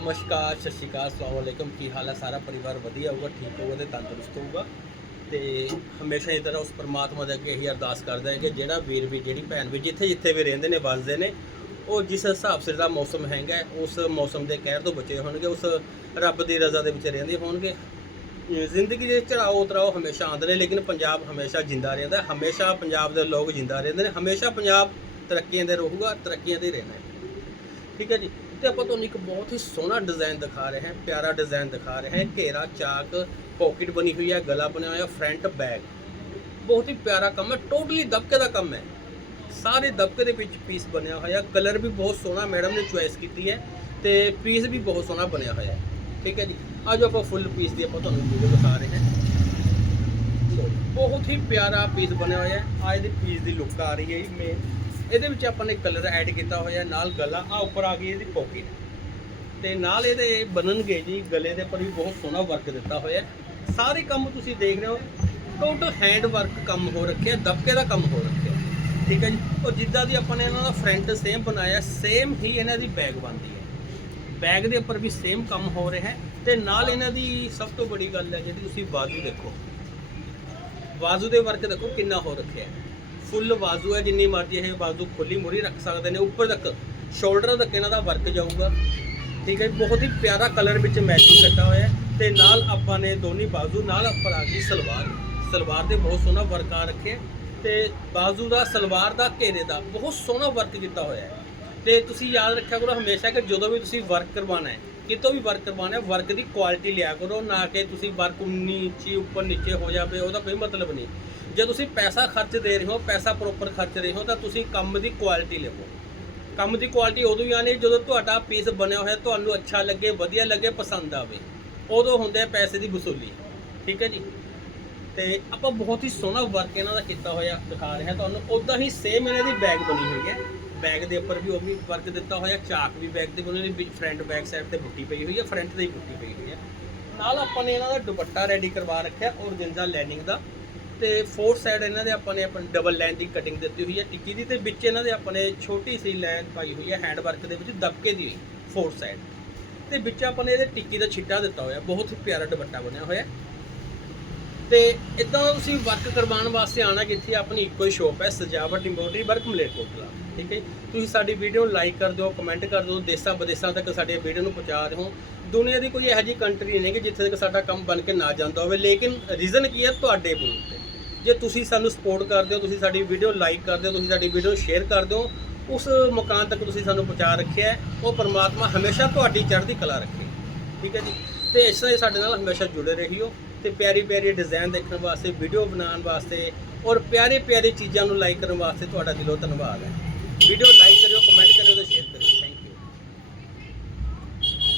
ਨਮਸਕਾਰ, ਸਤਿ ਸ਼੍ਰੀ ਅਕਾਲ, ਅਸਲਾਮ ਵਾਲੇਕਮ ਕੀ ਹਾਲ ਹੈ? ਸਾਰਾ ਪਰਿਵਾਰ ਵਧੀਆ ਹੋਊਗਾ, ਠੀਕ ਹੋਊਗਾ ਤੇ ਤੰਦਰੁਸਤ ਹੋਊਗਾ। ਤੇ ਹਮੇਸ਼ਾ ਦੀ ਤਰ੍ਹਾਂ ਉਸ ਪਰਮਾਤਮਾ ਦੇ ਅੱਗੇ ਇਹੀ ਅਰਦਾਸ ਕਰਦਾ ਹੈ ਕਿ ਜਿਹੜਾ ਵੀਰ ਵੀ, ਜਿਹੜੀ ਭੈਣ ਵੀ ਜਿੱਥੇ ਜਿੱਥੇ ਵੀ ਰਹਿੰਦੇ ਨੇ, ਵੱਸਦੇ ਨੇ, ਉਹ ਜਿਸ ਹਿਸਾਬ ਸਿਰ ਦਾ ਮੌਸਮ ਹੈਗਾ, ਉਸ ਮੌਸਮ ਦੇ ਕਹਿਰ ਤੋਂ ਬਚੇ ਹੋਣਗੇ, ਉਸ ਰੱਬ ਦੀ ਰਜ਼ਾ ਦੇ ਵਿੱਚ ਰਹਿੰਦੇ ਹੋਣਗੇ। ਜ਼ਿੰਦਗੀ ਦੇ ਚੜਾਓ ਉਤਰਾਓ ਹਮੇਸ਼ਾ ਆਉਂਦੇ ਨੇ, ਲੇਕਿਨ ਪੰਜਾਬ ਹਮੇਸ਼ਾ ਜਿੰਦਾ ਰਹਿੰਦਾ ਹਮੇਸ਼ਾ ਪੰਜਾਬ ਦੇ ਲੋਕ ਜਿੰਦਾ ਰਹਿੰਦੇ ਨੇ, ਹਮੇਸ਼ਾ ਪੰਜਾਬ ਤਰੱਕੀਆਂ ਦੇ ਰਹੂਗਾ, ਤਰੱਕੀਆਂ ਦੇ ਹੀ। ਰਹਿਣਾ ਠੀਕ ਹੈ ਜੀ? ਤੇ ਆਪਾਂ ਤੁਹਾਨੂੰ ਇੱਕ ਬਹੁਤ ਹੀ ਸੋਹਣਾ ਡਿਜ਼ਾਈਨ ਦਿਖਾ ਰਹੇ ਹਾਂ, ਪਿਆਰਾ ਡਿਜ਼ਾਈਨ ਦਿਖਾ ਰਹੇ ਹਾਂ। ਘੇਰਾ, ਚਾਕ ਪਾਕਟ ਬਣੀ ਹੋਈ ਹੈ, ਗਲਾ ਬਣਿਆ ਹੋਇਆ ਫਰੰਟ ਬੈਕ ਬਹੁਤ ਹੀ ਪਿਆਰਾ ਕੰਮ ਹੈ ਟੋਟਲੀ ਦਬਕੇ ਦਾ ਕੰਮ ਹੈ। ਸਾਰੇ ਦਬਕੇ ਦੇ ਵਿੱਚ ਪੀਸ ਬਣਿਆ ਹੋਇਆ ਕਲਰ ਵੀ ਬਹੁਤ ਸੋਹਣਾ ਮੈਡਮ ਨੇ ਚੁਆਇਸ ਕੀਤੀ ਹੈ ਤੇ ਪੀਸ ਵੀ ਬਹੁਤ ਸੋਹਣਾ ਬਣਿਆ ਹੋਇਆ ਹੈ। ਠੀਕ ਹੈ ਜੀ, ਅੱਜ ਆਪਾਂ ਫੁੱਲ ਪੀਸ ਦੀ ਆਪਾਂ ਤੁਹਾਨੂੰ ਵੀਡੀਓ ਦਿਖਾ ਰਹੇ ਹਾਂ। ਬਹੁਤ ਹੀ ਪਿਆਰਾ ਪੀਸ ਬਣਿਆ ਹੋਇਆ ਹੈ ਆ ਇਹਦੀ ਪੀਸ ਦੀ ਲੁੱਕ ਆ ਰਹੀ ਹੈ ਜੀ ਮੇਨ ਇਹਦੇ ਵਿੱਚ ਆਪਾਂ ਨੇ ਕਲਰ ਐਡ ਕੀਤਾ ਹੋਇਆ, ਨਾਲ ਗਲਾ, ਆ ਉੱਪਰ ਆ ਗਈ ਇਹਦੀ ਪੋਕਟ। ਤੇ ਨਾਲ ਇਹਦੇ ਬਣਨਗੇ ਜੀ, ਗਲੇ ਦੇ ਉੱਪਰ ਵੀ ਬਹੁਤ ਸੋਹਣਾ ਵਰਕ ਦਿੱਤਾ ਹੋਇਆ। ਸਾਰੇ ਕੰਮ ਤੁਸੀਂ ਦੇਖ ਰਹੇ ਹੋ ਟੋਟਲ ਹੈਂਡ ਵਰਕ ਕੰਮ ਹੋ ਰੱਖਿਆ, ਦਬਕੇ ਦਾ ਕੰਮ ਹੋ ਰੱਖਿਆ। ਠੀਕ ਹੈ ਜੀ? ਉਹ ਜਿੱਦਾਂ ਦੀ ਆਪਾਂ ਨੇ ਇਹਨਾਂ ਦਾ ਫਰੰਟ ਸੇਮ ਬਣਾਇਆ ਸੇਮ ਹੀ ਇਹਨਾਂ ਦੀ ਬੈਗ ਬਣਦੀ ਹੈ। ਬੈਗ ਦੇ ਉੱਪਰ ਵੀ ਸੇਮ ਕੰਮ ਹੋ ਰਿਹਾ ਹੈ ਤੇ ਨਾਲ ਇਹਨਾਂ ਦੀ ਸਭ ਤੋਂ ਬੜੀ ਗੱਲ ਹੈ, ਜਿਹੜੀ ਤੁਸੀਂ ਬਾਜ਼ੂ ਦੇਖੋ। ਬਾਜ਼ੂ ਦੇ ਵਰਕ ਦੇਖੋ ਕਿੰਨਾ ਹੋ ਰੱਖਿਆ ਹੈ। ਫੁੱਲ ਬਾਜ਼ੂ ਹੈ, ਜਿੰਨੀ ਮਰਜ਼ੀ ਇਹ ਬਾਜ਼ੂ ਖੁੱਲੀ ਮੁੜੀ ਰੱਖ ਸਕਦੇ ਨੇ। ਉੱਪਰ ਤੱਕ, ਸ਼ੋਲਡਰ ਤੱਕ ਇਹਨਾਂ ਦਾ ਵਰਕ ਜਾਊਗਾ। ਠੀਕ ਹੈ ਬਹੁਤ ਹੀ ਪਿਆਰਾ ਕਲਰ ਵਿੱਚ ਮੈਚਿੰਗ ਕੀਤਾ ਹੋਇਆ ਹੈ ਤੇ ਨਾਲ ਆਪਾਂ ਨੇ ਦੋਨੀ ਬਾਜ਼ੂ, ਨਾਲ ਉੱਪਰ ਆ ਗਈ ਸਲਵਾਰ। ਸਲਵਾਰ ਤੇ ਬਹੁਤ ਸੋਹਣਾ ਵਰਕ ਆ ਰੱਖਿਆ ਹੈ ਤੇ ਬਾਜ਼ੂ ਦਾ, ਸਲਵਾਰ ਦਾ, ਘੇਰੇ ਦਾ ਬਹੁਤ ਸੋਹਣਾ ਵਰਕ ਕੀਤਾ ਹੋਇਆ ਹੈ। ਤੇ ਤੁਸੀਂ ਯਾਦ ਰੱਖਿਆ ਕਰੋ ਹਮੇਸ਼ਾ ਕਿ ਜਦੋਂ ਵੀ ਤੁਸੀਂ ਵਰਕ ਕਰਵਾਉਣਾ ਹੈ, ਕਿਤੋਂ ਵੀ ਵਰਕ ਕਰਵਾਉਣਾ ਹੈ ਵਰਕ ਦੀ ਕੁਆਲਿਟੀ ਲਿਆ ਕਰੋ, ਨਾ ਕਿ ਤੁਸੀਂ ਵਰਕ ਉਨੀ ਨੀਚੇ ਉੱਪਰ ਨੀਚੇ ਹੋ ਜਾਵੇ, ਉਹਦਾ ਕੋਈ ਮਤਲਬ ਨਹੀਂ। ਜੇ ਤੁਸੀਂ ਪੈਸਾ ਖਰਚ ਦੇ ਰਹੇ ਹੋ, ਪੈਸਾ ਪ੍ਰੋਪਰ ਖਰਚ ਰਹੇ ਹੋ, ਤਾਂ ਤੁਸੀਂ ਕੰਮ ਦੀ ਕੁਆਲਿਟੀ ਲਵੋ ਕੰਮ ਦੀ ਕੁਆਲਿਟੀ ਉਦੋਂ ਹੀ ਆਣੀ ਜਦੋਂ ਤੁਹਾਡਾ ਪੀਸ ਬਣਿਆ ਹੋਇਆ, ਤੁਹਾਨੂੰ ਅੱਛਾ ਲੱਗੇ, ਵਧੀਆ ਲੱਗੇ, ਪਸੰਦ ਆਵੇ। ਉਦੋਂ ਹੁੰਦੇ ਆ ਪੈਸੇ ਦੀ ਵਸੂਲੀ। ਠੀਕ ਹੈ ਜੀ? ਤੇ ਆਪਾਂ ਬਹੁਤ ਹੀ ਸੋਹਣਾ ਵਰਕ ਇਹਨਾਂ ਦਾ ਕੀਤਾ ਹੋਇਆ ਦਿਖਾ ਰਹੇ ਹਾਂ। ਤੁਹਾਨੂੰ ਉਦਾਂ ਹੀ ਸੇਮ ਇਹਨਾਂ ਦੀ ਬੈਗ ਬਣੀ ਹੋਈ ਹੈ। ਬੈਗ ਦੇ ਉੱਪਰ ਵੀ ਉਹ ਵੀ ਵਰਕ ਦਿੱਤਾ ਹੋਇਆ, ਚਾਕ ਵੀ ਬੈਗ ਦੇ ਬਣੇ ਨੇ ਫਰੰਟ ਬੈਕ ਸਾਈਡ ਤੇ ਬੁੱਟੀ ਪਈ ਹੋਈ ਹੈ ਫਰੰਟ ਤੇ ਹੀ ਬੁੱਟੀ ਪਈ ਹੋਈ ਹੈ। ਨਾਲ ਆਪਾਂ ਨੇ ਇਹਨਾਂ ਦਾ ਦੁਪੱਟਾ ਰੈਡੀ ਕਰਵਾ ਰੱਖਿਆ ਔਰਗੈਂਜ਼ਾ ਲੈਨਿੰਗ ਦਾ। ਤੇ ਫੋਰ ਸਾਈਡ ਇਹਨਾਂ ਦੇ ਆਪਾਂ ਨੇ ਆਪਣੀ ਡਬਲ ਲਾਈਨ ਦੀ ਕਟਿੰਗ ਦਿੱਤੀ ਹੋਈ ਹੈ, ਟਿੱਕੀ ਦੀ ਤੇ ਵਿੱਚ ਇਹਨਾਂ ਦੇ ਆਪਾਂ ਨੇ ਛੋਟੀ ਸੀ ਲਾਈਨ ਪਾਈ ਹੋਈ ਹੈ ਹੈਂਡ ਵਰਕ ਦੇ ਵਿੱਚ, ਦਬਕੇ ਦੀ ਹੋਈ ਫੋਰ ਸਾਈਡ ਤੇ ਵਿੱਚ ਆਪਾਂ ਨੇ ਇਹਦੇ ਟਿੱਕੀ ਦਾ ਛਿੱਟਾ ਦਿੱਤਾ ਹੋਇਆ, ਬਹੁਤ ਹੀ ਪਿਆਰਾ ਦੁਪੱਟਾ ਬਣਿਆ ਹੋਇਆ। ਤੇ ਇਦਾਂ ਤੁਸੀਂ ਵਰਕ ਕਰਵਾਉਣ ਵਾਸਤੇ ਆਣਾ ਕਿੱਥੇ ਆਪਣੀ ਇੱਕੋ ਹੀ ਸ਼ੋਪ ਹੈ, ਸਜਾਵਟ ਇੰਪੋਰਟਰੀ ਵਰਕ ਮਲੇਰਕੋਟਲਾ ਠੀਕ ਹੈ ਜੀ? ਤੁਸੀਂ ਸਾਡੀ ਵੀਡੀਓ ਨੂੰ ਲਾਈਕ ਕਰ ਦਿਓ ਕਮੈਂਟ ਕਰ ਦਿਓ, ਦੇਸਾਂ ਵਿਦੇਸਾਂ ਤੱਕ ਸਾਡੇ ਵੀਡੀਓ ਨੂੰ ਪਹੁੰਚਾ ਦਿਓ। ਦੁਨੀਆ ਦੀ ਕੋਈ ਇਹੋ ਜਿਹੀ ਕੰਟਰੀ ਨਹੀਂ ਕਿ ਜਿੱਥੇ ਤੱਕ ਸਾਡਾ ਕੰਮ ਬਣ ਕੇ ਨਾ ਜਾਂਦਾ ਹੋਵੇ, ਲੇਕਿਨ ਰੀਜ਼ਨ ਕੀ ਹੈ? ਤੁਹਾਡੇ ਕੋਲ ਤੇ। ਜੇ ਤੁਸੀਂ ਸਾਨੂੰ ਸਪੋਰਟ ਕਰਦੇ ਹੋ ਤੁਸੀਂ ਸਾਡੀ ਵੀਡੀਓ ਲਾਈਕ ਕਰਦੇ ਹੋ ਤੁਸੀਂ ਸਾਡੀ ਵੀਡੀਓ ਨੂੰ ਸ਼ੇਅਰ ਕਰਦੇ ਹੋ ਉਸ ਮਕਾਨ ਤੱਕ ਤੁਸੀਂ ਸਾਨੂੰ ਪਹੁੰਚਾ ਰੱਖਿਆ ਉਹ ਪਰਮਾਤਮਾ ਹਮੇਸ਼ਾ ਤੁਹਾਡੀ ਚੜ੍ਹਦੀ ਕਲਾ ਰੱਖੇ। ਠੀਕ ਹੈ ਜੀ? ਤੇ ਇਸ ਤਰ੍ਹਾਂ ਹੀ ਸਾਡੇ ਨਾਲ ਹਮੇਸ਼ਾ ਜੁੜੇ ਰਹੀਓ। ਤੇ ਪਿਆਰੀ ਪਿਆਰੀ ਡਿਜ਼ਾਈਨ ਦੇਖਣ ਵਾਸਤੇ ਵੀਡੀਓ ਬਣਾਉਣ ਵਾਸਤੇ ਔਰ ਪਿਆਰੇ ਪਿਆਰੇ ਚੀਜ਼ਾਂ ਨੂੰ ਲਾਈਕ ਕਰਨ ਵਾਸਤੇ ਤੁਹਾਡਾ ਦਿਲੋਂ ਧੰਨਵਾਦ ਹੈ। ਵੀਡੀਓ ਲਾਈਕ ਕਰਿਓ ਕਮੈਂਟ ਕਰਿਓ ਤੇ ਸ਼ੇਅਰ ਕਰਿਓ।